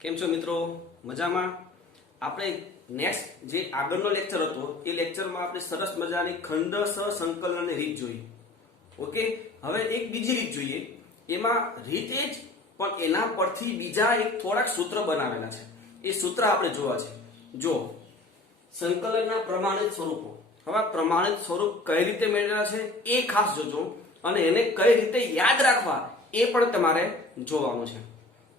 કેમ છો મિત્રો? મજામાં? આપણે નેક્સ્ટ જે આગળનો લેક્ચર હતો એ લેક્ચરમાં આપણે સરસ મજાની ખંડશ સંકલનની રીત જોઈ. ઓકે, હવે એક બીજી રીત જોઈએ. એમાં રીત એ જ, પણ એના પરથી બીજા એક થોડાક સૂત્ર બનાવેલા છે. એ સૂત્ર આપણે જોવા છે. જો સંકલનના પ્રમાણિત સ્વરૂપો. હવે પ્રમાણિત સ્વરૂપ કઈ રીતે મેળવેલા છે એ ખાસ જોજો, અને એને કઈ રીતે યાદ રાખવા એ પણ તમારે જોવાનું છે.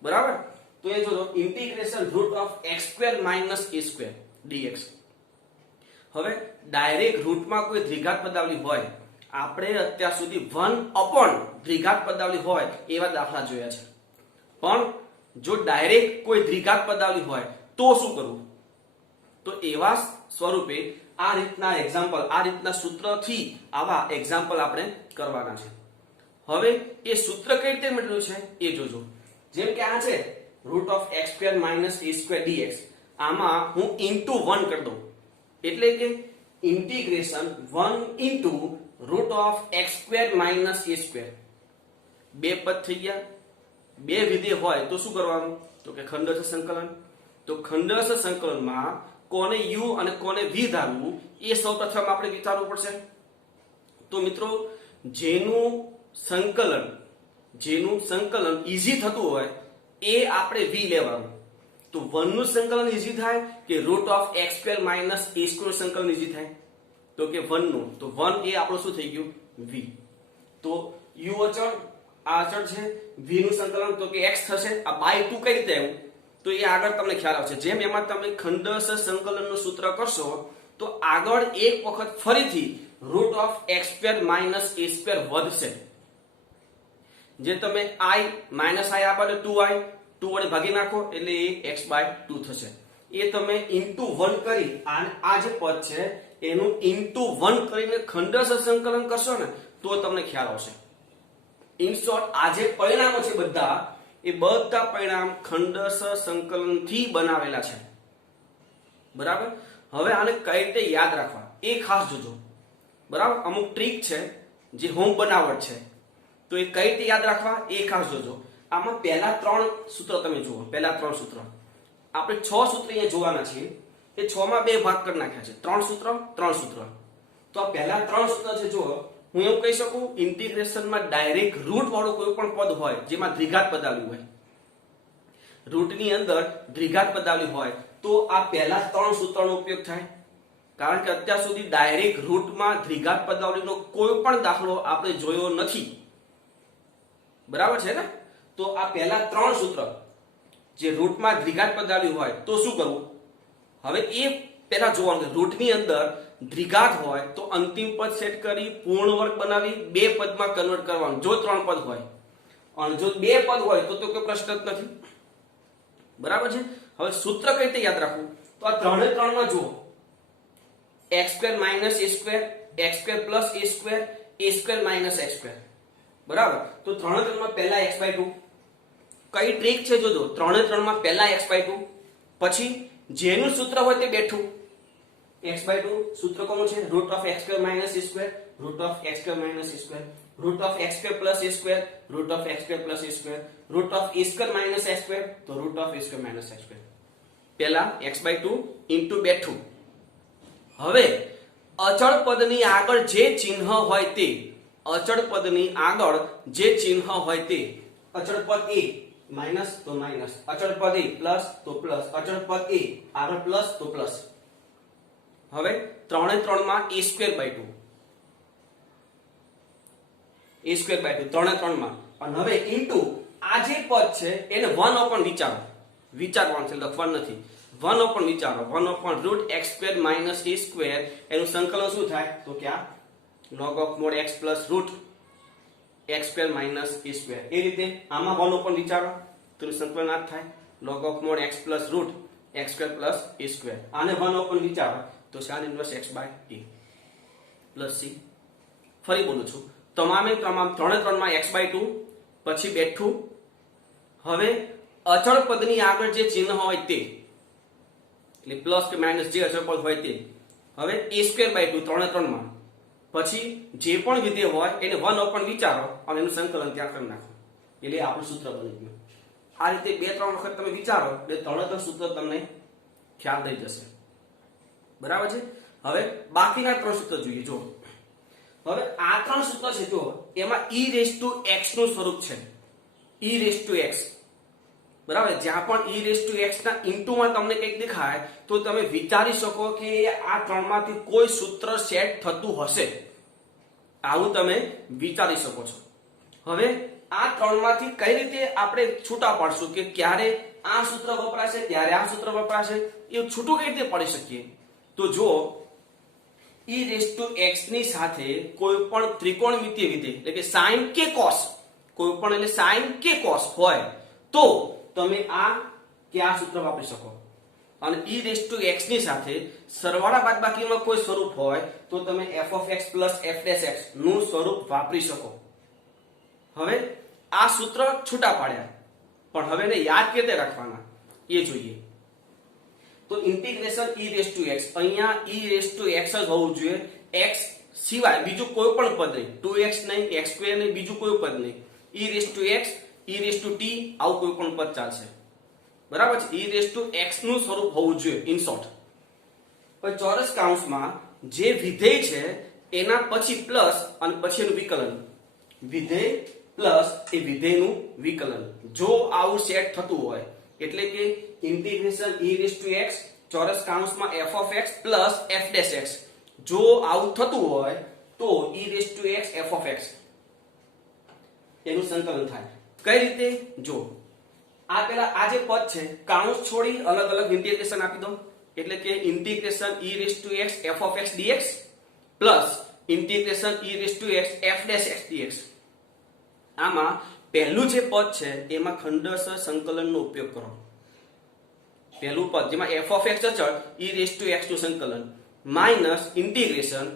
બરાબર? તો એ જોજો, integration root of x² - a² dx. હવે ડાયરેક્ટ રૂટમાં કોઈ દ્વિઘાત પદાવલી હોય, આપણે અત્યાર સુધી 1 દ્વિઘાત પદાવલી હોય એવા દાખલા જોયા છે. પણ જો ડાયરેક્ટ કોઈ દ્વિઘાત પદાવલી હોય તો શું કરવું? તો એવા સ્વરૂપે આ રીતના એક્ઝામ્પલ, આ રીતના સૂત્રથી આવા એક્ઝામ્પલ આપણે કરવાના છે. હવે એ સૂત્ર કઈ રીતે મેળવ્યું છે એ જોજો. જેમ કે આ છે root of x² - a² dx. આમાં હું ઇન્ટુ 1 કરી દઉં, એટલે કે integration 1 into root of x² - a². બે પદ થઈ ગયા. બે વિધેય હોય તો શું કરવાનું? તો કે ખંડશ સંકલન. તો ખંડશ સંકલનમાં કોને u અને કોને v ધારવું એ સૌપ્રથમ આપણે વિચારવું પડશે. તો મિત્રો, જેનું સંકલન ઈઝી થતું હોય એ આપણે v લેવાનું. તો 1 નું સંકલન ઈઝી થાય કે રૂટ ઓફ x² - a² સંકલન ઈઝી થાય? તો કે 1 નું. તો 1 એ આપણું શું થઈ ગયું? v. તો u અચળ, આ અચળ છે. v નું સંકલન તો કે x થશે. આ બાય 2 કઈ રીતે આવ્યું? તો એ આગળ તમને ખ્યાલ આવશે. જેમ એમાં તમે ખંડશ સંકલનનું સૂત્ર કરશો તો આગળ એક વખત ફરીથી રૂટ ઓફ x² - a² વધશે. જે તમે i આપો તો 2i, 2 વડે ભાગી નાખો એટલે એ x/2 થશે. એ તમે ઇન્ટુ 1 કરી આ જે પદ છે એનું ઇન્ટુ 1 કરીને ખંડશ સંકલન કરશો ને તો તમને ખ્યાલ આવશે. ઇન શોર્ટ, આ જે પરિણામો છે બધા, એ બધા પરિણામ ખંડશ સંકલનથી બનાવેલા છે. બરાબર? હવે આને કઈ રીતે યાદ રાખવા એ ખાસ જોજો. બરાબર? અમુક ટ્રીક છે જે હોમ બનાવટ છે, તો એ કઈ રીતે યાદ રાખવા એ ખાસ જોજો. આમાં પહેલા 3 સૂત્ર તમે જુઓ. પહેલા 3 સૂત્ર આપણે 6 સૂત્ર અહીંયા જોવાના છે. એ 6 માં 2 ભાગ કરી નાખ્યા છે. 3 સૂત્ર 3 સૂત્ર. તો આ પહેલા 3 સૂત્ર છે. જુઓ, હું એવું કહી શકું, ઇન્ટિગ્રેશનમાં ડાયરેક્ટ રૂટ વાળું કોઈ પણ પદ હોય જેમાં દ્વિઘાત પદાવલી હોય, રૂટની અંદર દ્વિઘાત પદાવલી હોય, તો આ પહેલા 3 સૂત્રનો ઉપયોગ થાય. કારણ કે અત્યાર સુધી ડાયરેક્ટ રૂટમાં દ્વિઘાત પદાવલીનો કોઈ પણ દાખલો આપણે જોયો નથી. બરાબર છે ને? તો આ પહેલા 3 સૂત્ર, જે રૂટમાં દ્વિઘાત પદાવલી હોય તો શું કરવું? હવે એ પહેલા જોવાનું કે રૂટની અંદર દ્વિઘાત હોય તો અંતિમ પદ સેટ કરી પૂર્ણ વર્ગ બનાવી 2 પદમાં કન્વર્ટ કરવાનું, જો 3 પદ હોય. અને જો 2 પદ હોય તો કોઈ પ્રશ્ન જ નથી. બરાબર છે? હવે સૂત્ર કઈ રીતે યાદ રાખવું? તો આ 3 માં જુઓ, x² - a², x² + a², a² - x². બરાબર? તો 3 માં પહેલા x/2. કઈ ટ્રીક છે જોજો. 3 માં પહેલા x/2, પછી જેનું સૂત્ર હોય તે બેઠું. x/2 સૂત્ર કોનું છે? Root of x² - a², root of x² - a², root of x² + a², root of x² + a², root of a² - x², તો રૂટ ઓફ a² - x². પહેલા x/2 ઇન્ટુ બેઠું. હવે અચળ પદની આગળ જે ચિહ્ન હોય તે, અચળ પદની આગળ જે ચિહ્ન હોય તે, અચળ પદ a માઈનસ તો માઈનસ, અચળ પદ a પ્લસ તો પ્લસ, અચળ પદ a આગળ પ્લસ તો પ્લસ. હવે 3 માં a²/2, a²/2 માં. અને હવે ઇન્ટુ આ જે પદ છે એને 1 વિચારવાનું છે, લખવાનું નથી. 1 વિચારો. 1 રૂટ x² - a², એનું સંકલન શું થાય? તો કે આ log of mod x plus root x² - a². એ રીતે આમાં 1 વિચારો તો સંકલન આ થાય log of mod x plus root x² + a². આને 1 વિચારો તો sin inverse x/a plus c. ફરી બોલું છું, તમામે તમામ 3 માં x/2, પછી બેઠું. હવે અચળ પદની આગળ જે ચિહ્ન હોય તે, એટલે પ્લસ કે માઈનસ જે અચળ પદ હોય તે. હવે a²/2 3 માં, પછી જે પણ વિધેય હોય એને 1 વિચારો અને એનું સંકલન ત્યાં કરી નાખો. એટલે આપણું સૂત્ર બની ગયું. આ રીતે 2-3 વખત તમે વિચારો એટલે તરત સૂત્ર તમને ખ્યાલ થઈ જશે. બરાબર છે. હવે બાકીના 3 સૂત્ર જોઈએ. જો હવે આ 3 સૂત્ર છે, જો એમાં e⁻x નું સ્વરૂપ છે. e⁻x, બરાબર. જ્યાં પણ e⁻x ના ઇન્ટુમાં તમને કંઈક દેખાય તો તમે વિચારી શકો કે આ 3 માંથી કોઈ સૂત્ર સેટ થતું હશે, આવું તમે વિચારી શકો છો. હવે આ 3 માંથી કઈ રીતે આપણે છૂટા પાડશું કે ક્યારે આ સૂત્ર વપરાશે ત્યારે આ સૂત્ર વપરાશે, એ છૂટું કઈ રીતે પાડી શકીએ? તો જો e⁻x ની સાથે કોઈ પણ ત્રિકોણમિતિય વિધેય એટલે કે sin કે cos, કોઈ પણ એટલે sin કે cos હોય તો તમે આ કે આ સૂત્ર વાપરી શકો. અને e⁻x ની સાથે સરવાળા બાદબાકીમાં કોઈ સ્વરૂપ હોય તો તમે f(x + f') નું સ્વરૂપ વાપરી શકો. હવે આ સૂત્ર છૂટા પાડ્યા, પણ હવે એને યાદ કેવી રીતે રાખવાના એ જોઈએ. તો ઇન્ટિગ્રેશન e⁻x, અહીંયા e⁻x જ હોવું જોઈએ, x સિવાય બીજું કોઈ પણ પદ નહીં, 2x નહીં, x² નહીં, બીજું કોઈ પદ નહીં. e⁻x, e⁻t આવું કોઈ પણ પદ ચાલશે. બરાબર છે. e⁻x નું સ્વરૂપ હોવું જોઈએ ઇન શોર્ટ. પછી ચોરસ કૌંસમાં જે વિધેય છે એના પછી પ્લસ અને પછી એનું વિકલન, વિધેય પ્લસ એ વિધેયનું વિકલન. જો આવું સેટ થતું હોય એટલે કે ઇન્ટિગ્રેશન e⁻x ચોરસ કૌંસમાં f(x + f') જો આવું થતું હોય તો e⁻x f(x) એનું સંકલન થાય. કઈ રીતે? જો આ પેલા આ જે પદ છે કૌંસ છોડી અલગ અલગ ઇન્ટિગ્રેશન આપી દો, એટલે કે integration e⁻x f(x) dx plus integration e⁻x f'(x) dx. આમાં પહેલું જે પદ છે એમાં ખંડશઃ સંકલનનો ઉપયોગ કરો. પહેલું પદ જેમાં f(x) અચળ e⁻x નું સંકલન માઈનસ ઇન્ટિગ્રેશન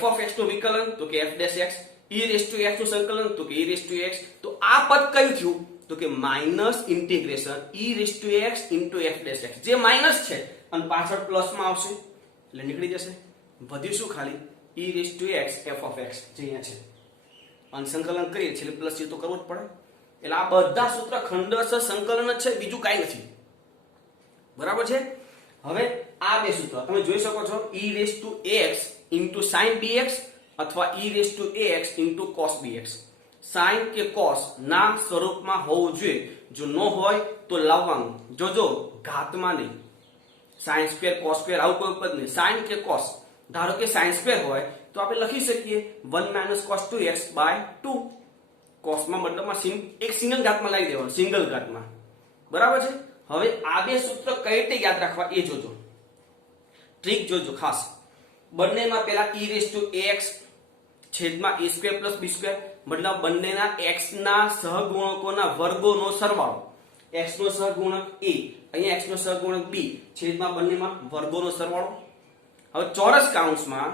f(x) નું વિકલન તો કે f'(x), e⁻x નું સંકલન તો કે e⁻x. તો આ પદ કયું થયું? તો કે માઈનસ ઇન્ટિગ્રેશન e⁻x f'(x). જે માઈનસ છે અને પાછળ પ્લસ માં આવશે એટલે નીકળી જશે. વધ્યું શું? ખાલી e⁻x f(x) જે અહીંયા છે. અને સંકલન કરીએ છીએ એટલે પ્લસ એ તો કરવું જ પડે. એટલે આ બધા સૂત્ર ખંડશઃ સંકલન જ છે, બીજું કાંઈ નથી. બરાબર છે. હવે આ બે સૂત્ર તમે જોઈ શકો છો, e⁻x sin bx અથવા e⁻x cos bx. sin કે cos ના સ્વરૂપમાં હોવું જોઈએ. જો ન હોય તો લાવવાનું. જોજો ઘાતમાં નહીં. sin² cos² આવું કોઈ પદ નહીં. sin કે cos, ધારો કે sin² હોય તો આપણે લખી શકીએ 1 - cos 2x / 2. cos માં મતલબમાં એક સિંગલ ઘાતમાં લાવી દેવાનું, સિંગલ ઘાતમાં. બરાબર છે. હવે આ બે સૂત્ર કઈ રીતે યાદ રાખવા એ જોજો, ટ્રીક જોજો ખાસ. બંનેમાં પેલા e⁻x છેદમાં a² + b², મતલબ બંનેના x ના સહગુણકોના વર્ગોનો સરવાળો. x નો સહગુણક a, અહીંયા x નો સહગુણક b, છેદમાં બંનેમાં વર્ગોનો સરવાળો. હવે ચોરસ કૌંસમાં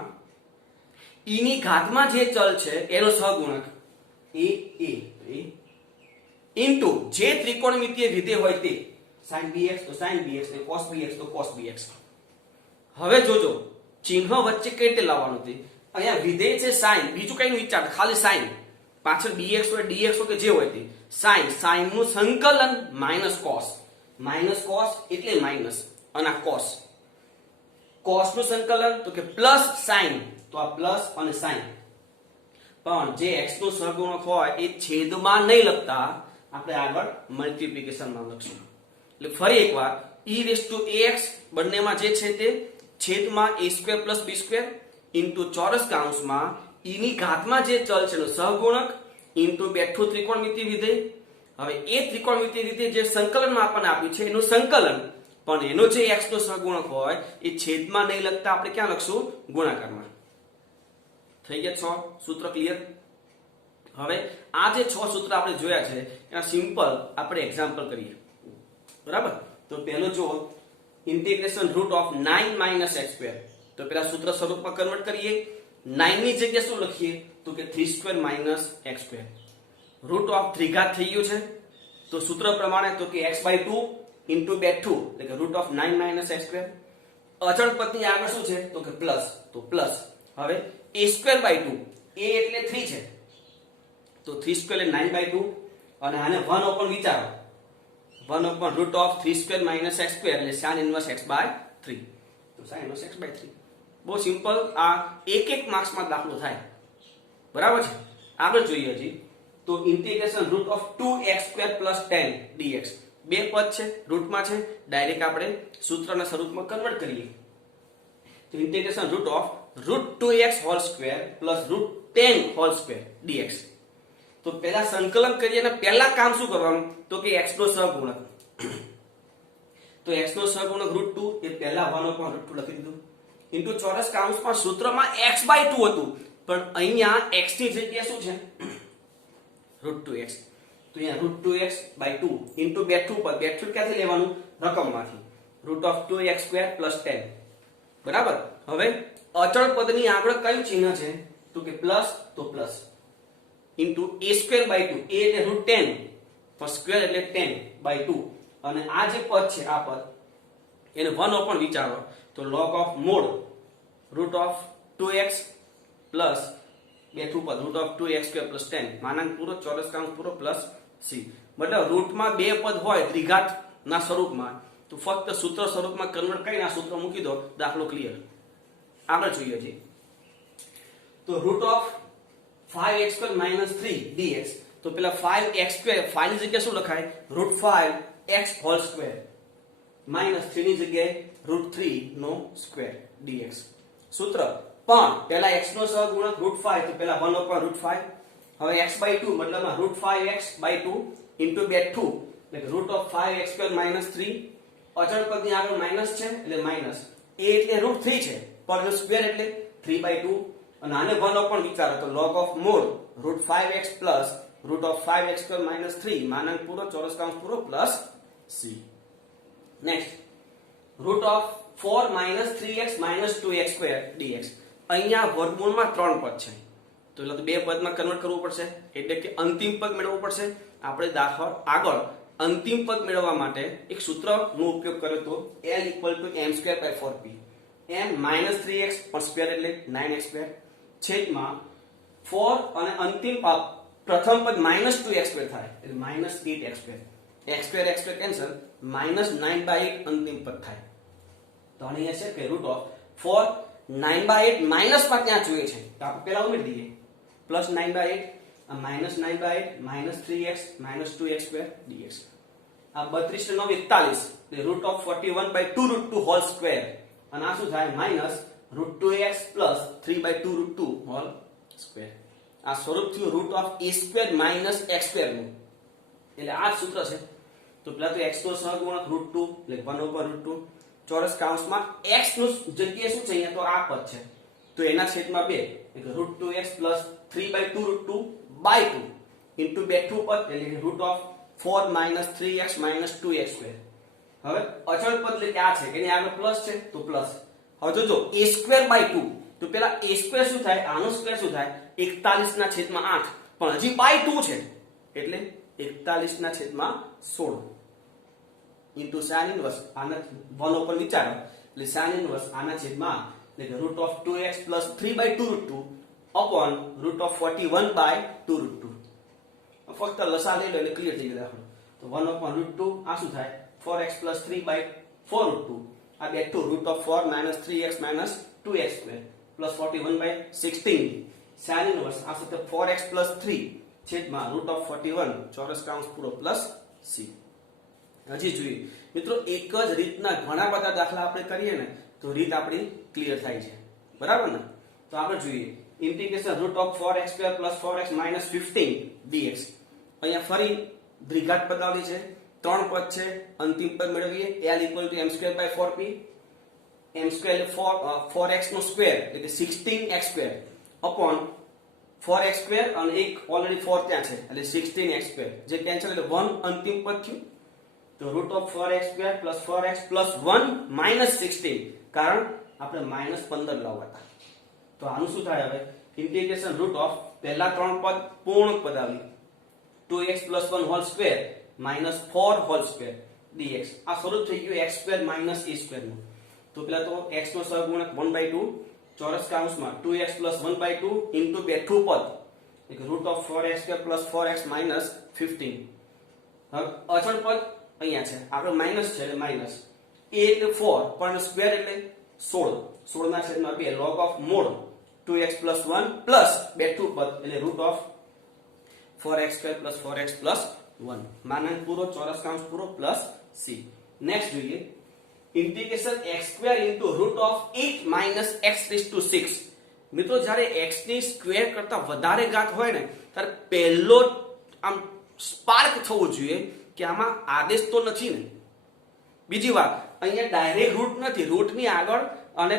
e ની ઘાતમાં જે ચલ છે એનો સહગુણક a ઇન્ટુ જે ત્રિકોણમિતિય વિધેય હોય તે, sin bx તો sin bx ને cos bx તો cos bx. હવે જોજો ચિહ્ન વચ્ચે કઈ રીતે લાવવાનું છે. અહીંયા વિધેય છે sin, બીજું કઈ વિચાર, ખાલી sin. પાછળ bx હોય dx હોય કે જે હોય તે sin નું સંકલન -cos એટલે માઈનસ અને આ cos નું સંકલન તો કે પ્લસ sin, તો આ પ્લસ અને sin. પણ જે x નું સહગુણક હોય એ છેદમાં નહીં લખતા, આપણે આગળ મલ્ટીપ્લિકેશનમાં લખશું. એટલે ફરી એકવાર e⁻x બંનેમાં જે છે તે છેદમાં a² + b² ઇન્ટુ ચોરસ કૌંસમાં e ની ઘાતમાં જે ચલ છે એનો સહગુણક ઇન્ટુ બેઠું ત્રિકોણમિતિય વિધેય. હવે એ ત્રિકોણમિતિય વિધેય જે સંકલનમાં આપણને આપ્યું છે એનું સંકલન, પણ એનો જે x નો સહગુણક હોય એ છેદમાં નહીં લખતા આપણે ક્યાં લખશું? ગુણાકારમાં. થઈ ગયા 6 સૂત્ર ક્લિયર? હવે આ જે 6 સૂત્ર આપણે જોયા છે એના સિમ્પલ આપણે એક્ઝામ્પલ કરીએ. બરાબર. તો પહેલો જો ઇન્ટિગ્રેશન √9 - x², તો પેલા સૂત્ર સ્વરૂપમાં કન્વર્ટ કરીએ. 9 ની જગ્યાએ શું લખીએ? તો કે 3² - x². √3 ઘાત થઈ ગયું છે તો સૂત્ર પ્રમાણે તો કે x/2 ઇન્ટુ બેઠું એટલે કે √9 - x². અચળ પદની આગળ શું છે? તો કે પ્લસ, તો પ્લસ. હવે a²/2, a એટલે 3 છે તો 3² એટલે 9/2 અને આને 1 વિચારો, 1/√3² - x² એટલે sin ઇન્વર્સ x/3. તો sin ઇન્વર્સ x/3 બહુ સિમ્પલ. આ એક માર્ક્સમાં દાખલો થાય, બરાબર છે. આગળ જોઈએ હજી તો ઇન્ટિગ્રેશન √2x² + 10 dx. બે પદ છે, રૂટમાં છે, ડાયરેક્ટ આપણે સૂત્રના સ્વરૂપમાં કન્વર્ટ કરીએ. તો ઇન્ટિગ્રેશન √2x² + √10² dx. તો પહેલા સંકલન કરીએ અને પહેલા કામ શું કરવાનું તો કે x નો સહગુણક. તો x નો સહગુણક √2 એ પહેલા 1/√2 લખી દીધું ઇન્ટુ ચોરસ કૌંસમાં સૂત્રમાં x/2 હતું, પણ અહીંયા x ની જગ્યાએ શું છે √2x. તો અહીંયા √2x/2 ઇન્ટુ બેઠું પદ. બેઠું ક્યાંથી લેવાનું રકમમાંથી √2x² + 10. બરાબર. હવે અચળ પદની આગળ કયું ચિહ્ન છે તો કે પ્લસ, તો પ્લસ ઇન્ટુ a²/2. a એટલે √10 પણ સ્ક્વેર એટલે 10/2. અને આ જે પદ છે આ પદ એને 1 પણ વિચારો તો log of mod √2x plus બેઠું પદ √2x² + 10 માનાંક પૂરો ચોરસ કૌંસ પૂરો પ્લસ c. મતલબ રૂટમાં બે પદ હોય દ્વિઘાતના સ્વરૂપમાં તો ફક્ત સૂત્ર સ્વરૂપમાં કન્વર્ટ કરીને આ સૂત્ર મૂકી દો, દાખલો ક્લિયર. આગળ જોઈએ છે તો √5x² - 3 dx. તો પેલા 5x², 5 ની જગ્યાએ શું લખાય √5x² -3 ની જગ્યાએ √3² dx. સૂત્ર પણ પેલા x નો સહગુણક √5 તો પેલા 1/√5. હવે x/2 મતલબમાં √5x/2 ઇન્ટુ બેઠું એટલે √5x² - 3. અચળ પદની આગળ માઈનસ છે એટલે માઈનસ. a એટલે √3 છે પણ એનો સ્ક્વેર એટલે 3/2. અને આને 1 પણ વિચારો તો log of mod √5x plus √5x² - 3 માનાંક પૂરો ચોરસ કૌંસ પૂરો plus c. Next √4 - 3x - 2x² dx. અહીંયા વર્ગમૂળમાં 3 પદ છે તો એટલે બે પદમાં કન્વર્ટ કરવું પડશે, એટલે કે અંતિમ પદ મેળવવું પડશે. આપણે દાખલ આગળ અંતિમ પદ મેળવવા માટે એક સૂત્રનો ઉપયોગ કર્યો તો L = m²/4p. m -3x પણ સ્ક્વેર એટલે 9x² છેદમાં 4 અને અંતિમ પદ પ્રથમ પદ -2x² થાય એટલે -8x². x² કેન્સલ -9/8 અંતિમ પદ થાય. તો અહીંયા છે કે √4 9/8 માઈનસમાં ત્યાં જોઈએ છે તો આપણે પહેલા ઉમેરી દઈએ +9/8 આ -9/8 -3x -2x² dx. આ 32 * 9 = 41 એટલે √41/2√2² અને આ શું થાય -√2x + 3/2√2². આ સ્વરૂપ થયું √a² - x² નું. એટલે આ સૂત્ર છે. તો પેલા તો x નો સહગુણક √2 એટલે 1/√2 ચોરસ કૌંસમાં x નું જગ્યાએ શું છે અહીંયા તો આ પદ છે તો એના છેદમાં 2 એટલે √2x + 3/2√2/2 ઇન્ટુ બેઠું પદ એટલે √4 - 3x - 2x². હવે અચળ પદ એટલે કે આ છે કે એની આગળ પ્લસ છે તો પ્લસ. હવે જોજો a²/2 તો પેલા a² શું થાય આનો સ્ક્વેર શું થાય 41/8 પણ હજી /2 છે એટલે 41/16 ઇન્ટુ sin ઇન્વર્સ આના 1 ઉપર વિચારો એટલે sin ઇન્વર્સ આના છેદમાં એટલે √2x + 3/2√2 upon √41/2√2. ફક્ત લસા લઈ લો એટલે ક્લિયર થઈ જાય દાખલો. તો 1/√2 આ શું થાય 4x + 3/4√2 આ બેઠું √4 - 3x - 2x² + 41/16 sin ઇન્વર્સ આ સાથે 4x + 3 છેદમાં √41 ચોરસ કૌંસ પૂરો પ્લસ c. હજી જોઈએ મિત્રો એક જ રીતના ઘણા બધા દાખલા આપણે કરીએ ને તો રીત આપણી ક્લિયર થાય છે, બરાબર ને. તો આપણે જોઈએ ઇન્ટિગ્રેશન √4x² + 4x - 15 dx. અહીંયા ફરી દ્વિઘાત પદાવલી છે, 3 પદ છે, અંતિમ પદ મેળવીએ L = m²/4p. m² એટલે 4x નો સ્ક્વેર એટલે 16x² upon 4x² અને એક ઓલરેડી 4 ત્યાં છે એટલે 16x² જે કેન્સલ એટલે 1 અંતિમ પદ થયું. તો √4x² + 4x + 1 - 16 કારણ આપણે -15 લાવવા હતા. તો આનું શું થાય હવે ઇન્ટિગ્રેશન પહેલા 3 પદ પૂર્ણ પદાવલી 2x + 1² -4² dx. આ સ્વરૂપ થઈ ગયું x² - a² નું. તો પેલા તો x નો સહગુણક 1/2 ચોરસ કૌંસમાં 2x + 1/2 ઇન્ટુ બેઠું પદ એટલે √4x² + 4x - 15. હવે અચળ પદ અહીંયા છે, આગળ માઇનસ છે એટલે માઇનસ, a એટલે 4 પણ સ્ક્વેર એટલે 16, 16 ના છેદમાં 2 log of mod 2x plus 1 plus બેઠું પદ એટલે root of 4x² plus 4x plus 1 માનાંક પૂરો ચોરસ કૌંસ પૂરો પ્લસ c. નેક્સ્ટ જોઈએ integration x² into root of 8 minus x raised to 6. મિત્રો જ્યારે x ની સ્ક્વેર કરતા વધારે ઘાત હોય ને ત્યારે પહેલો આમ સ્પાર્ક થવો જોઈએ કે આમાં આદેશ તો નથી ને. બીજી વાત અહીંયા ડાયરેક્ટ રૂટ નથી, રૂટની આગળ અને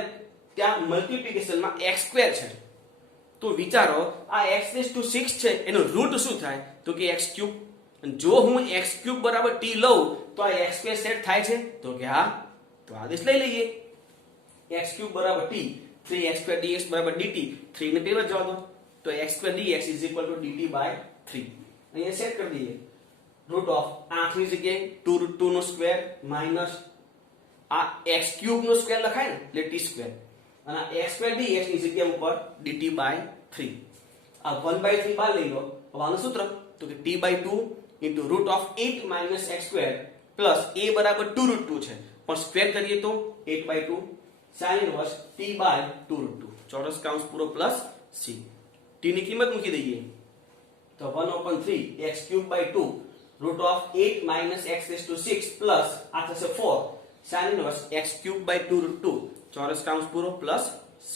ત્યાં મલ્ટીપ્લિકેશનમાં x² છે. તો વિચારો આ x raised to 6 છે એનો રૂટ શું થાય તો કે x³. જો હું x³ બરાબર t લઉં તો આ x² સેટ થાય છે તો કે હા, તો આદેશ લઈ લઈએ x³ બરાબર t 3x² dx બરાબર dt, 3 ને પેલા જવા દો તો x² dx dt by 3. અહીંયા સેટ કરી દઈએ રૂટ ઓફ 8 ની જગ્યાએ 2√2 નો સ્ક્વેર માઈનસ આ x³ નો સ્ક્વેર લખાય ને એટલે t² અને આ x² dx ની જગ્યા ઉપર dt by 3. આ 1/3 બાર લઈ લો. હવે આનું સૂત્ર તો કે t by 2 into root of 8 minus x² plus a બરાબર 2√2 છે પણ સ્ક્વેર કરીએ તો 8/2 sin inverse t by 2√2 ચોરસ કૌંસ પૂરો પ્લસ c. t ની કિંમત મૂકી દઈએ તો 1/3 x³ by 2 root of 8 minus x raised to 6 plus આ થશે 4 sin inverse x³ by 2√2 ચોરસ કૌંસ પૂરો plus c.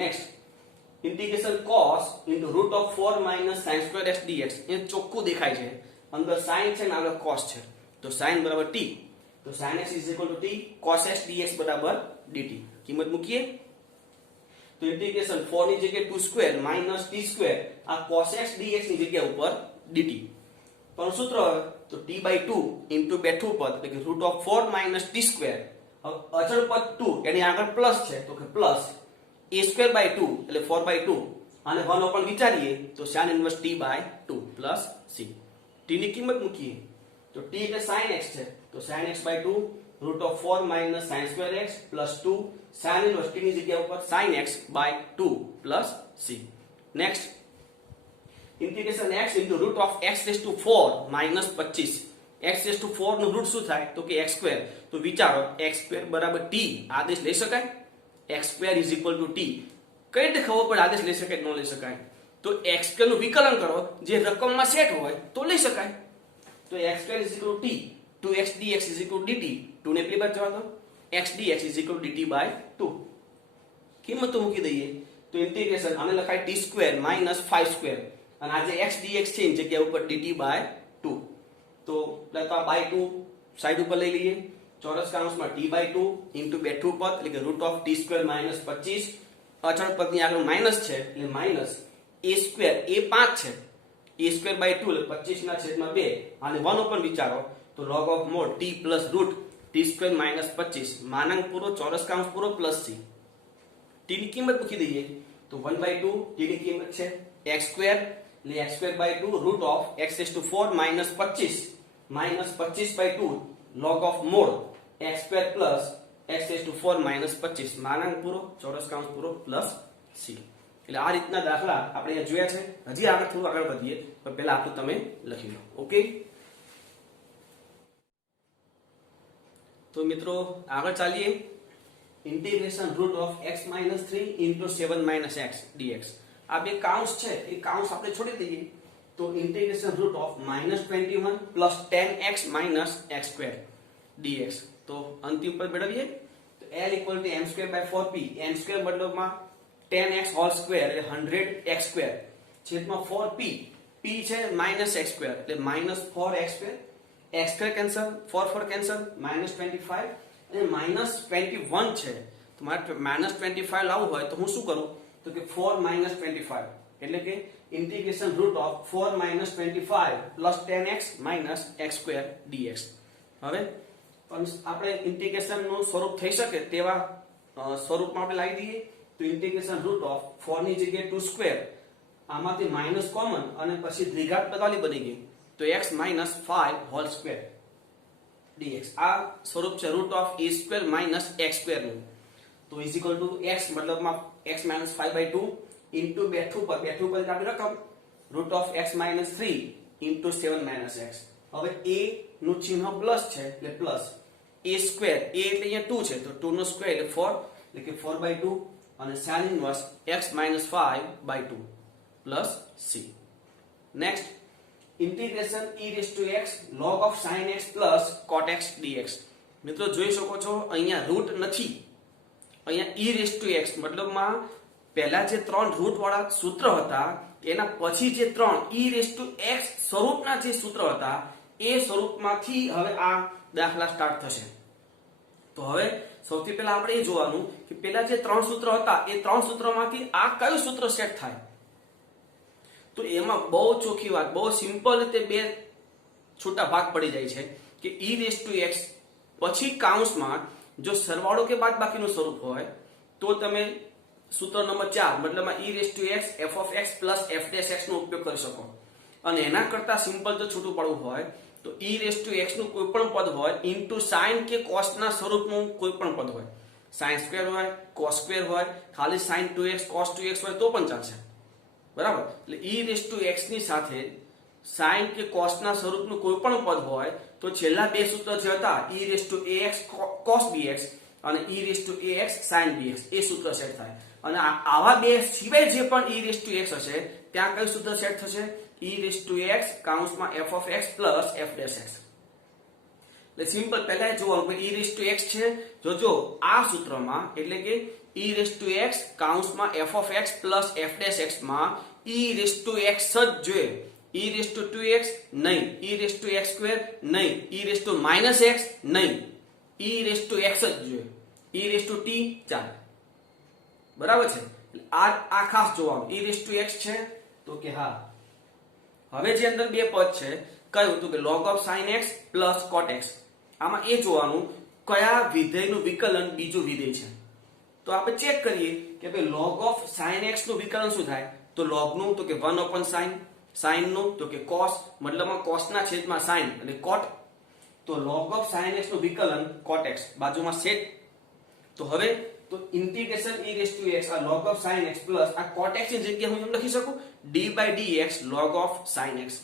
Next integration cos into root of 4 minus sin² x dx. એ ચોખ્ખું દેખાય છે, અંદર sin છે ને આગળ cos છે તો sin બરાબર t, તો sin x t cos x dx બરાબર dt. કિંમત મૂકીએ તો ઇન્ટિગ્રેશન 4 ની જગ્યાએ 2² minus t² આ cos x dx ની જગ્યા ઉપર dt. પણ સૂત્ર તો t by 2 into બેઠું પદ એટલે કે root of 4 minus t². હવે અચળ પદ 2 એની આગળ પ્લસ છે તો કે પ્લસ a² by 2 એટલે 4/2 અને 1 ઉપર વિચારીએ તો sin inverse t by 2 plus c. t ની કિંમત મૂકીએ તો t એટલે sin x છે તો sin x by 2 root of 4 minus sin² x plus 2 sin inverse t ની જગ્યા ઉપર sin x by 2 plus c. Next integration x into root of x raised to 4 minus 25. x raised to 4 નું route શું થાય તો કે x². તો વિચારો x² બરાબર t આદેશ લઈ શકાય, x² is equal to t. કઈ રીતે ખબર પડે આદેશ લઈ શકાય કે ન લઈ શકાય તો x² નું વિકલન કરો જે રકમમાં સેટ હોય તો લઈ શકાય. તો x² is equal to t 2x dx is equal to dt, 2 ને પેલી બાજુ જવા દો x dx is equal to dt by 2. કિંમત તો મૂકી દઈએ તો ઇન્ટિગ્રેશન આને લખાય t² minus 5² અને આ જે x dx છે એની જગ્યા ઉપર dt by 2. તો આ by 2 સાઈડ ઉપર લઈ લઈએ ચોરસ કૌંસમાં t by 2 into બેઠું પદ એટલે કે root of t² minus 25 અચળ પદની આગળ માઈનસ છે એટલે માઈનસ a² એ 5 છે a² by 2 એટલે 25 ના છેદમાં 2 અને 1 ઉપર વિચારો તો log of mod t plus root t² minus 25 માનાંક પૂરો ચોરસ કૌંસ પૂરો પ્લસ c. t ની કિંમત મૂકી દઈએ તો 1/2 t ની કિંમત છે x² એટલે x² by 2 root of x raised to 4 minus 25 minus 25/2 log of mod x² plus x raised to 4 minus 25 માનાંક પૂરો ચોરસ કૌંસ પૂરો પ્લસ c. એટલે આ રીતના દાખલા આપણે અહીંયા જોયા છે. હજી આગળ થોડું આગળ વધીએ પણ પહેલા આટલું તમે લખી લો. ઓકે તો મિત્રો આગળ ચાલીએ integration root of x minus 3 into 7 minus x dx. આ બે કાઉન્સ છે એ કાઉન્સ આપણે છોડી દઈએ તો integration root of -21 plus 10x minus x² dx. તો અંતિમ પદ મેળવીએ તો l equal to m² by 4p, m² મતલબમાં 10x whole square એટલે 100x² છેદમાં 4p, p છે -x² એટલે -4x², x² કેન્સલ 4 કેન્સલ -25 અને -21 છે તો મારે -25 લાવવું હોય તો હું શું કરું તો કે 4 -25 એટલે કે integration root of 4 -25 plus 10x minus x² dx. હવે આપણે ઇન્ટિગ્રેશન નું સ્વરૂપ થઈ શકે તેવા સ્વરૂપમાં આપણે લાવી દઈએ તો ઇન્ટિગ્રેશન રૂટ ઓફ 4 ની જગ્યાએ 2² આમાંથી માઈનસ કોમન અને પછી દ્વિઘાત પદાવલી બની ગઈ તો x minus 5 whole square dx. આ સ્વરૂપ છે root of a² minus x² નું. તો ઇઝ ઇક્વલ ટુ x મતલબમાં x minus 5/2 into બેઠું પર આપણી રકમ root of x minus 3 into 7 minus x. હવે a નું ચિહ્ન પ્લસ છે એટલે પ્લસ a સ્ક્વેર, a એટલે અહીંયા 2 છે તો 2 નો સ્ક્વેર એટલે 4 એટલે કે 4/2 અને sin inverse x - 5/2 plus c. Next integration e raise to x log of sin x plus cot x dx. મિત્રો જોઈ શકો છો અહીંયા રૂટ નથી, અહીંયા e રેઝ ટુ x મતલબમાં પહેલા જે 3 રૂટ વાળા સૂત્ર હતા એના પછી જે 3 e રેઝ ટુ x સ્વરૂપના જે સૂત્ર હતા એ સ્વરૂપમાંથી હવે આ દાખલા સ્ટાર્ટ થશે. તો હવે સૌથી પહેલા આપણે એ જોવાનું કે પહેલા જે 3 સૂત્ર હતા એ 3 સૂત્રમાંથી આ કયું સૂત્ર સેટ થાય. તો એમાં બહુ ચોખ્ખી વાત, બહુ સિમ્પલ રીતે બે છૂટા ભાગ પડી જાય છે કે e રેઝ ટુ x પછી કાઉન્સમાં જો સરવાળો કે બાદબાકીનું સ્વરૂપ હોય તો તમે સૂત્ર નંબર 4 મતલબમાં e raise to x f of x plus f dash x નો ઉપયોગ કરી શકો. અને એના કરતા સિમ્પલ જો છૂટું પડવું હોય તો e રેઝ ટુ x નું કોઈ પણ પદ હોય ઇન્ટુ sin કે cos ના સ્વરૂપનું કોઈ પણ પદ હોય, sin સ્ક્વેર હોય, cos સ્ક્વેર હોય, ખાલી sin 2x cos 2x હોય તો પણ ચાલશે. બરાબર, એટલે e રેઝ ટુ x ની સાથે sin કે cos ના સ્વરૂપનું કોઈ પણ પદ હોય તો છેલ્લા બે સૂત્ર જે હતા e raise to ax cos bx અને e raise to ax sin bx એ સૂત્ર સેટ થાય. અને આવા બે સિવાય જે પણ e રેઝ ટુ x હશે ત્યાં કયું સૂત્ર સેટ થશે? e રેઝ ટુ x કાઉન્સમાં f of x plus f dash x. એટલે સિમ્પલ પહેલા જોવાનું કે e રેઝ ટુ x છે જો આ સૂત્રમાં એટલે કે e રેઝ ટુ x કાઉન્સમાં f of x plus f dash x માં e રેઝ ટુ x જ જોઈએ, e રેઝ ટુ 2x નહીં, e raise to x square નહીં, e રેઝ ટુ -x નહીં, e રેઝ ટુ x જ જોઈએ, e raise two t ચાલે. બરાબર છે, આ ખાસ જોવાનું e રેઝ ટુ x છે તો કે હા. હવે જે અંદર બે પદ છે કયું તો કે log of sin x plus cot x. આમાં એ જોવાનું કયા વિધેયનું વિકલન બીજું વિધેય છે. તો આપણે ચેક કરીએ કે ભાઈ log of sin x નું વિકલન શું થાય તો log નું તો કે 1/sin, sin નું તો કે cos મતલબમાં cos ના છેદમાં sin અને cot. તો log of sin x નું વિકલન cot x બાજુમાં સેટ. તો હવે તો integration e raise to x આ log of sin x plus આ cot x ની જગ્યાએ હું એમ લખી શકું d/dx log of sin x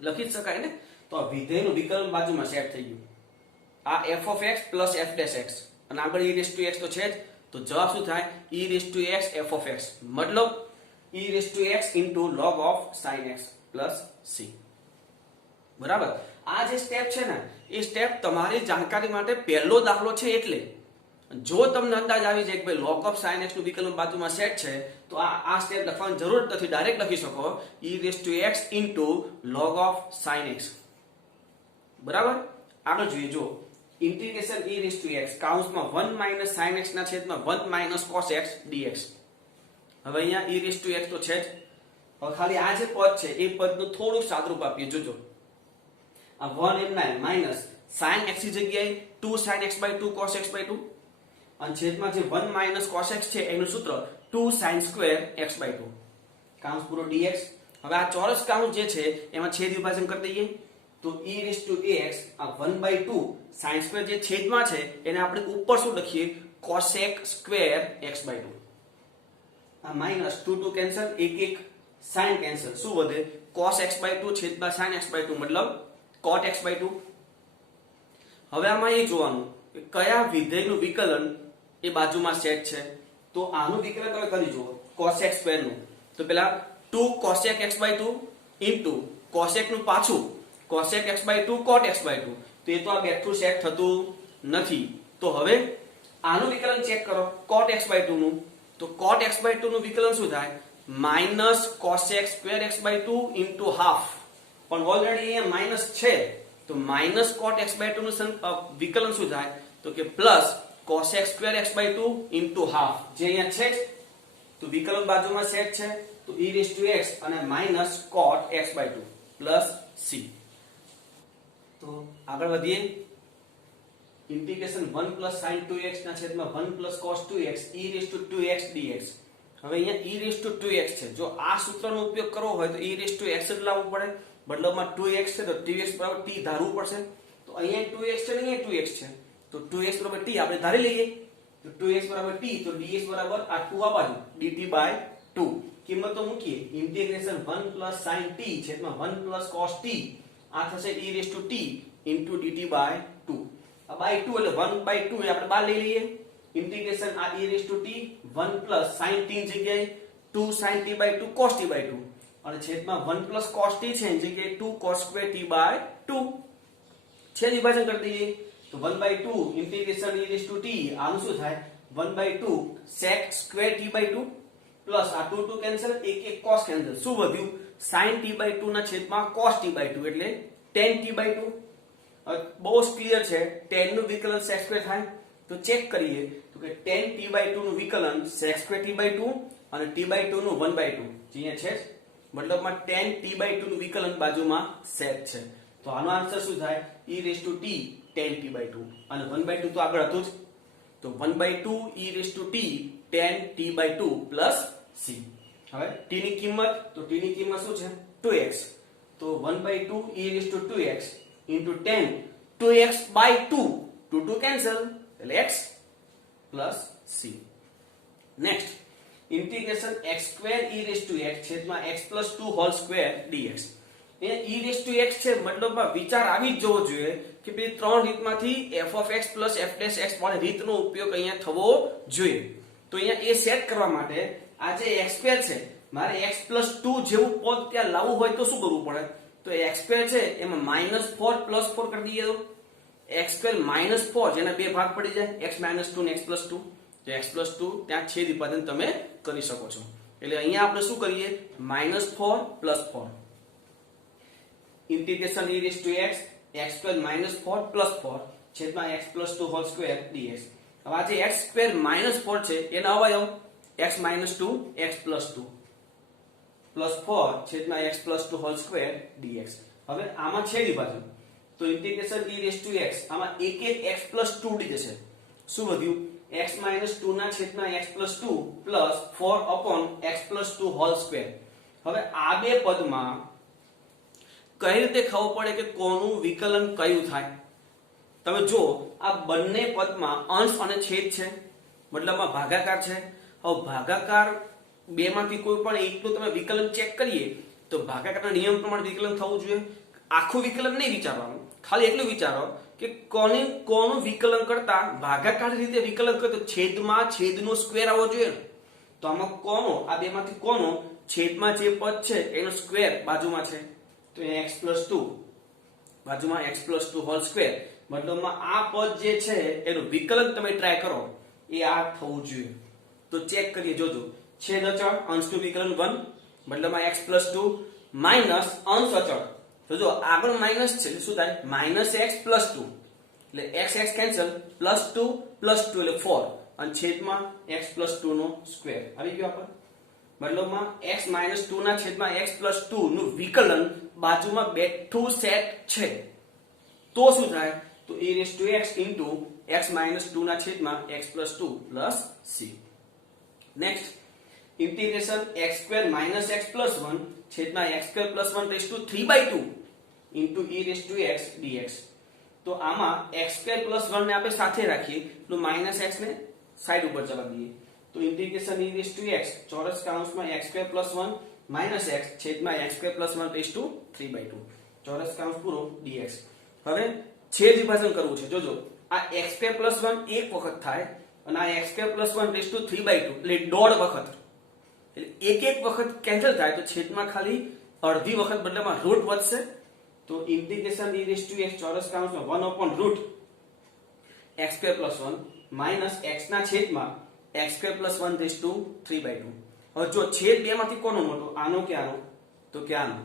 લખી શકાય ને. તો આ વિધેયનું વિકલન બાજુમાં સેટ થઈ ગયું. આ f of x plus f dash x અને આગળ e રેઝ ટુ x તો છે જ. તો જવાબ શું થાય e raise to x f of x મતલબ e raise to x log of sin x plus c. બરાબર, આ જે સ્ટેપ છે ને એ સ્ટેપ તમારી જાણકારી માટે પહેલો દાખલો છે. એટલે જો તમને અંદાજ આવી જાય કે ભાઈ log of sin x નું વિકલન બાજુમાં સેટ છે તો આ સ્ટેપ લખવાની જરૂર નથી, ડાયરેક્ટ લખી શકો e raise to x log of sin x. બરાબર, આગળ જોઈએ જો integration e raise to x કાઉન્સમાં 1 - sin x ના છેદમાં 1 - cos x dx. હવે અહીંયા e રેઝ ટુ x તો છે જ. હવે ખાલી આ જે પદ છે એ પદનું થોડું સાદરૂપ આપીએ. જોજો આ 1 એમ ના માઈનસ sin x ની જગ્યાએ 2 sin x/2 cos x/2 અને છેદમાં જે 1 - cos x છે એનું સૂત્ર 2 sin સ્ક્વેર x/2 કાઉન્સ પૂરો dx. હવે આ ચોરસ કાઉન્સ જે છે એમાં છેદ વિભાજન કરી દઈએ તો e રેઝ ટુ x આ 1/2 sin સ્ક્વેર જે છેદમાં છે એને આપણે ઉપર શું લખીએ cosec સ્ક્વેર x/2. આ માઈનસ 2 કેન્સલ, 1 sin કેન્સલ, શું વધે cos x/2 છેદમાં sin x/2 મતલબ cot x/2. હવે આમાં એ જોવાનું કે કયા વિધેયનું વિકલન એ બાજુમાં સેટ છે. તો આનું વિકલન તમે કરી જુઓ cosec સ્ક્વેર નું તો પેલા 2 cosec x/2 ઇન્ટુ cosec નું પાછું cosec x/2 cot x/2. તો એ તો આ બેઠું સેટ થતું નથી. તો હવે આનું વિકલન ચેક કરો cot x/2 નું. તો cot x/2 નું વિકલન શું થાય minus cosec square x/2 into half. પણ ઓલરેડી અહીંયા માઈનસ છે તો માઈનસ cot x/2 નું વિકલન શું થાય તો કે plus cosec square x/2 into half જે અહીંયા છે. તો વિકલન બાજુમાં સેટ છે તો e રેઝ ટુ x અને minus cot x/2 plus c. તો આગળ વધીએ ઇન્ટિગ્રેશન 1 + sin 2x ના છેદમાં 1 + cos 2x e raise to 2x dx. હવે અહીંયા e રેઝ ટુ 2x છે. જો આ સૂત્રનો ઉપયોગ કરવો હોય તો e રેઝ ટુ x જ લાવવું પડે. મતલબમાં 2x છે તો 2x બરાબર t ધારવું પડશે. તો અહીંયા 2x છે ને અહીંયા 2x છે તો 2x બરાબર t આપણે ધારી લઈએ. તો 2x બરાબર t તો dx બરાબર આ 2 આ બાજુ dt/2 કિંમત તો મૂકીએ ઇન્ટિગ્રેશન 1 + sin t છેદમાં 1 + cos t આ થશે e raise to t into dt by 2. આ બાય 2 એટલે 1/2 એ આપણે બહાર લઈ લઈએ. ઇન્ટિગ્રેશન આ e raise to t 1 plus sin t જગ્યાએ 2 sin t by 2 cos t by 2 અને છેદમાં 1 પ્લસ cos t છે એની જગ્યાએ 2 cos સ્ક્વેર t બાય 2. છેદ વિભાજન કરી દઈએ તો 1/2 integration e raise to t આનું શું થાય 1/2 sec square t by 2 plus આ 2 2 કેન્સલ એક cos કેન્સલ શું વધ્યું sin t બાય 2 ના છેદમાં cos t બાય 2 એટલે tan t બાય 2. હવે બહુ ક્લિયર છે tan નું વિકલન sec સ્ક્વેર થાય તો ચેક કરીએ તો કે tan t બાય 2 નું વિકલન sec સ્ક્વેર t બાય 2 અને t બાય 2 નું 1/2 જે અહીંયા છે મતલબમાં tan t બાય 2 નું વિકલન બાજુમાં sec છે તો આનો આન્સર શું થાય e raise to t tan t by 2 અને 1/2 તો આગળ હતું જ તો 1/2 e raise to t tan t by 2 plus c. હવે t ની કિંમત તો t ની કિંમત શું છે 2x તો 1/2 e raise two 2x into tan 2x by 2 2 cancel એટલે x plus c. next integration x square e raised to x છેદમાં x plus 2 whole square dx. અહીંયા e raised to x છે મતલબમાં વિચાર આવી જ જવો જોઈએ કે બે ત્રણ રીતમાંથી f of x plus f dash x વાળી રીતનો ઉપયોગ અહીંયા થવો જોઈએ. તો અહીંયા એ સેટ કરવા માટે આ જે x square છે મારે x plus 2 જેવું પદ ત્યાં લાવવું હોય તો શું કરવું પડે તો x square છે એમાં -4 plus 4 કરી દઈએ તો x square -4 જેના બે ભાગ પડી જાય x -2 ને x plus 2 તો x plus 2 ત્યાં છેદ વિભાજન તમે કરી શકો છો. એટલે અહીંયા આપણે શું કરીએ -4 plus 4 integration e raised to x x square -4 plus 4 છેદમાં x plus 2 whole square dx. હવે આ જે x square -4 છે એના અવયવ x -2 x plus 2 plus 4 છેદમાં x plus 2 whole square dx. હવે આમાં છેદ વિભાજન તો integration e raised to x આમાં એક x plus 2 ડી જશે શું વધ્યું x -2 ના છેદમાં x plus 2 plus 4 upon x plus 2 whole square. હવે આ બે પદમાં કઈ રીતે ખબર પડે કે કોનું વિકલન કયું થાય તમે જો આ બંને પદમાં અંશ અને છેદ છે મતલબમાં ભાગાકાર છે. હવે ભાગાકાર બે માંથી કોઈ પણ એકનું તમે વિકલન ચેક કરીએ તો ભાગાકારના નિયમ પ્રમાણે વિકલન થવું જોઈએ. આખું વિકલન નહીં વિચારવાનું ખાલી એટલું વિચારો કે કોનું વિકલન કરતા ભાગાકાર રીતે વિકલન કરતો છેદમાં છેદનો સ્ક્વેર આવવો જોઈએ ને તો આમાં કોનો આ બેમાંથી કોનો છેદમાં જે પદ છે એનો સ્ક્વેર બાજુમાં છે તો x plus 2 બાજુમાં x plus 2 whole square મતલબમાં આ પદ જે છે એનું વિકલન તમે ટ્રાય કરો એ આ થવું જોઈએ. તો ચેક કરીએ જોજો છેદ અચળ અંશનું વિકલન 1 મતલબમાં x plus 2 માઈનસ અંશ અચળ તો જો આગળ માઈનસ છે એટલે શું થાય -x plus 2 એટલે x x cancel plus 2 plus 2 એટલે 4 અને છેદમાં x plus 2 નો સ્ક્વેર આવી ગયો આપણે મતલબમાં x -2 ના છેદમાં x plus 2 નું વિકલન બાજુમાં બેઠું સેટ છે તો શું થાય તો e raised to x into x -2 ના છેદમાં x plus 2 plus c. next integration x square minus x plus 1 છેદમાં x square plus 1 raised to 3/2 into e raised to x dx. તો આમાં x square plus 1 ને આપણે સાથે રાખીએ તો -x ને સાઈડ ઉપર જવા દઈએ તો integration e raised to x ચોરસ કૌંસમાં x square plus 1 minus x છેદમાં x square plus 1 raised to 3/2 ચોરસ કૌંસ પૂરો dx. હવે છેદ વિભાજન કરવું છે જોજો આ x square plus 1 એક વખત થાય અને આ x square plus 1 raised to 3/2 એટલે દોઢ વખત એટલે એક વખત કેન્સલ થાય તો છેદમાં ખાલી અડધી વખત બદલામાં રૂટ વધશે તો integration e raised to x ચોરસ કૌંસમાં 1 upon root x square plus 1 minus x ના છેદમાં x square plus 1 raised to 3/2. હવે જો છેદ બે માંથી કોનો મોટો આનો કે આનો તો કે આનો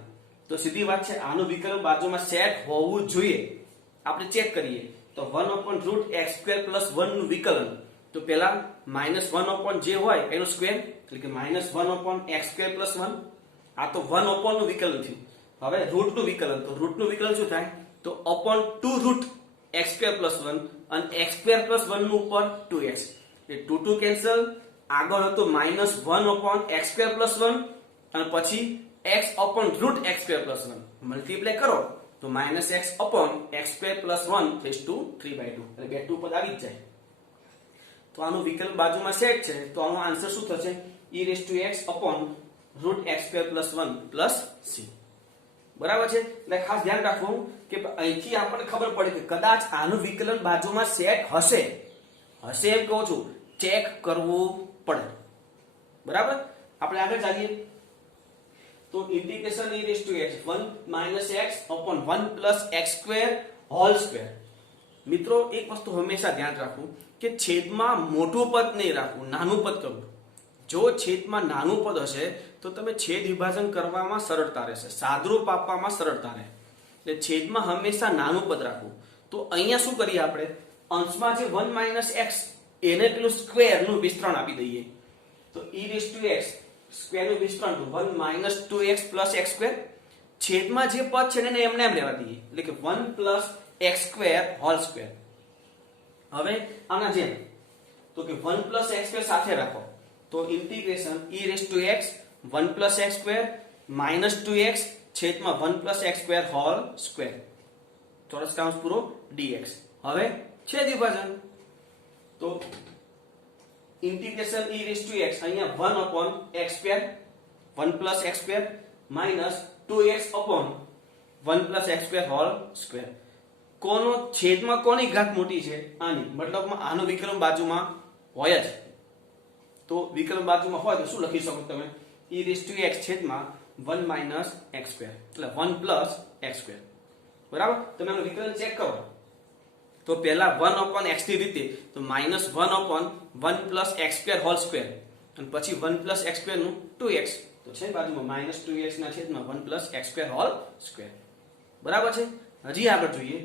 તો સીધી વાત છે આનું વિકલન બાજુમાં સેટ હોવું જોઈએ. આપણે ચેક કરીએ તો 1 upon root x square plus 1 નું વિકલન તો પહેલા -1 upon જે હોય એનો સ્ક્વેર એટલે કે -1 upon x square plus 1 આ તો 1 upon નું વિકલન થયું. હવે રૂટ નું વિકલન તો રૂટ નું વિકલન શું થાય તો upon 2 root x square plus 1 અને x square plus 1 નું ઉપર 2x એટલે 2 2 કેન્સલ આગળ હતો -1 upon x square plus 1 અને પછી x upon root x square plus 1 multiply કરો તો -x upon x square plus 1 raised to 3/2 એટલે બે 2 પદ આવી જ જાય. તો આનું વિકલ્પ બાજુમાં સેટ છે તો આનો આન્સર શું થશે e raised to x upon root x square plus 1 plus c. બરાબર છે. એટલે ખાસ ધ્યાન રાખવું કે અહીંથી આપણને ખબર પડે કે કદાચ આનું વિકલન બાજુમાં સેટ હશે એમ કહું છું, ચેક કરવું પડે. બરાબર. આપણે આગળ ચાલીએ તો integration e raised to x 1 - x upon 1 + x square whole square. મિત્રો એક વસ્તુ હંમેશા ધ્યાન રાખવું કે છેદમાં મોટું પદ નહીં રાખવું, નાનું પદ કરવું. જો છેદમાં નાનું પદ હશે તો તમે છેદ વિભાજન કરવામાં સરળતા રહેશે, સાદરૂપ આપવામાં સરળતા રહે. એટલે છેદમાં હંમેશા નાનું પદ રાખવું. તો અહીંયા શું કરીએ આપણે, અંશમાં જે 1 - x એને પેલું સ્ક્વેર નું વિસ્તરણ આપી દઈએ. તો e raised to x square નું વિસ્તરણ તો 1 - 2x + x square. છેદમાં જે પદ છે એને એમને એમ રહેવા દઈએ, એટલે કે 1 + x square whole square. હવે આના જેમ તો કે 1 + x square સાથે રાખો તો integration e raised to x 1 + x square - 2x છેદમાં 1 + x square whole square ચોરસ કૌંસ પૂરો dx. હવે છેદ વિભાજન તો integration e raised to x અહીંયા 1 / x square 1 + x square - 2x / 1 + x square whole square. કોનો છેદમાં કોની ઘાત મોટી છે? આની. મતલબમાં આનું વિકલન બાજુમાં હોય જ. તો વિકલન બાજુમાં હોય તો શું લખી શકો તમે? e raised to x છેદમાં 1 - x square એટલે 1 + x square. બરાબર. તમે આનું વિકલન ચેક કરો તો પહેલા 1 / x ની રીતે તો -1 / 1 + x square whole square અને પછી 1 + x square નું 2x તો છે બાજુમાં -2x ના છેદમાં 1 + x square whole square. બરાબર છે. હજી આગળ જોઈએ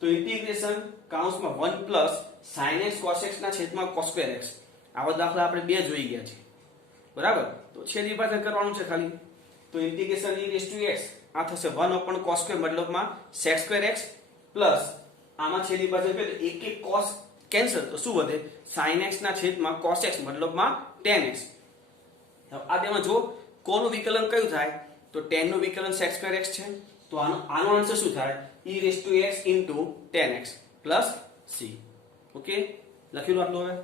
તો ઇન્ટિગ્રેશન કૌંસમાં 1 + sin x cos x ના છેદમાં cos square x. આવા દાખલા આપણે બે જોઈ ગયા છે. બરાબર. તો છેદ વિભાજન કરવાનું છે ખાલી. તો integration e raised to x આ થશે 1 / cos square મતલબમાં sec square x પ્લસ આમાં છેદ વિભાજન કરે તો એક cos કેન્સલ તો શું વધે? sin x ના છેદમાં cos x મતલબમાં tan x. હવે આ બેમાં જો કોનું વિકલન કયું થાય તો tan નું વિકલન sec square x છે. તો આનો આન્સર શું થાય? e raised to x * tan x + c. Okay, લખી લો આટલું હવે.